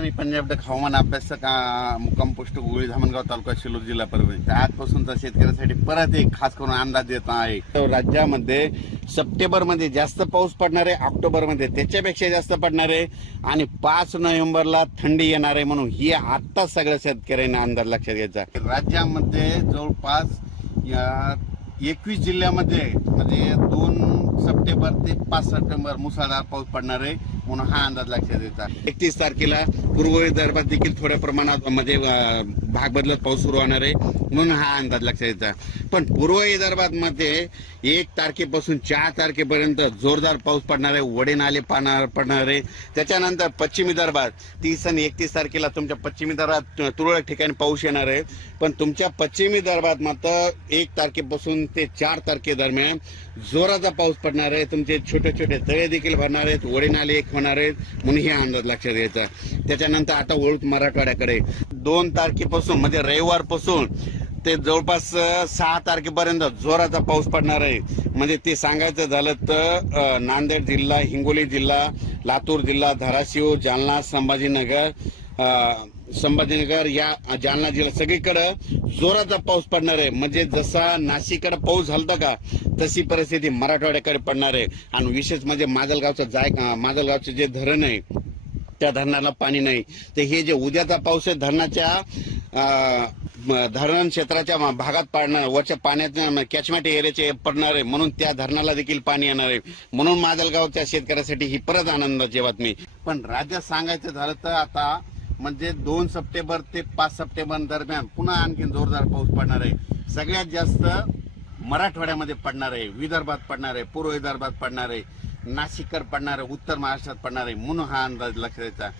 मी पंजाब हवामान अभ्यासक मुक्काम पोस्ट गोळी धामणगाव तालुका शिलोर जिल्हा परभणी. तर आजपासूनचा शेतकऱ्यासाठी परत एक खास करून अंदाज देत आहे. तर राज्यामध्ये सप्टेंबरमध्ये जास्त पाऊस पडणार आहे ऑक्टोबरमध्ये त्याच्यापेक्षा जास्त पडणार आहे. आणि पाच नोव्हेंबरला थंडी येणार आहे म्हणून ही आता सगळ्या शेतकऱ्यांना अंदाज लक्षात घ्यायचा. राज्यामध्ये जवळपास या एकवीस जिल्ह्यामध्ये म्हणजे दोन सप्टेंबर ते पाच सप्टेंबर मुसळधार पाऊस पडणार आहे म्हणून हा अंदाज लक्षात येतात. एकतीस तारखेला पूर्व विदर्भात देखील थोड्या प्रमाणात म्हणजे भाग बदलत पाऊस सुरू होणार आहे म्हणून हा अंदाज लक्षात येतात. पण पूर्व विदर्भात मध्ये एक तारखेपासून चार तारखेपर्यंत जोरदार पाऊस पडणार आहे वडे नाले पाणार पडणार आहे. त्याच्यानंतर पश्चिम विदर्भात तीस आणि एकतीस तारखेला तुमच्या पश्चिम विदर्भात तुरळक ठिकाणी पाऊस येणार आहे. पण तुमच्या पश्चिम विदर्भात मात्र एक तारखेपासून ते चार तारखेदरम्यान जोराचा पाऊस पडणार आहे तुमचे छोटे छोटे तळे देखील भरणार आहेत वडे नाले एक होणार आहेत म्हणून हे अंदाज लक्षात घ्यायचा. त्याच्यानंतर आता वळूत मराठवाड्याकडे. दोन तारखेपासून म्हणजे रविवारपासून ते जवळपास सहा तारखेपर्यंत जोराचा पाऊस पडणार आहे. म्हणजे ते सांगायचं झालं तर नांदेड जिल्हा हिंगोली जिल्हा लातूर जिल्हा धाराशिव जालना संभाजीनगर संभाजीनगर या जालना जिल्हा सगळीकडं जोराचा पाऊस पडणार आहे. म्हणजे जसा नाशिककडे पाऊस झालता का तशी परिस्थिती मराठवाड्याकडे पडणार आहे. आणि विशेष म्हणजे माजलगावचं जाय माजलगावचे माजलगावचं जे धरण आहे त्या धरणाला पाणी नाही. तर हे जे उद्याचा पाऊस आहे धरणाच्या धरण क्षेत्राच्या भागात पडणार वरच्या पाण्याच्या कॅचमेंट एरियाचे पडणार आहे. म्हणून त्या धरणाला देखील पाणी येणार आहे. म्हणून माजलगावच्या शेतकऱ्यासाठी ही परत आनंदाची बातमी. पण राज्यात सांगायचं झालं तर आता म्हणजे दोन सप्टेंबर ते पाच सप्टेंबर दरम्यान पुन्हा आणखी जोरदार पाऊस पडणार आहे. सगळ्यात जास्त मराठवाड्यामध्ये पडणार आहे विदर्भात पडणार आहे पूर्व विदर्भात पडणार आहे नाशिककर पडणार आहे उत्तर महाराष्ट्रात पडणार आहे म्हणून हा अंदाज लक्षात द्यायचा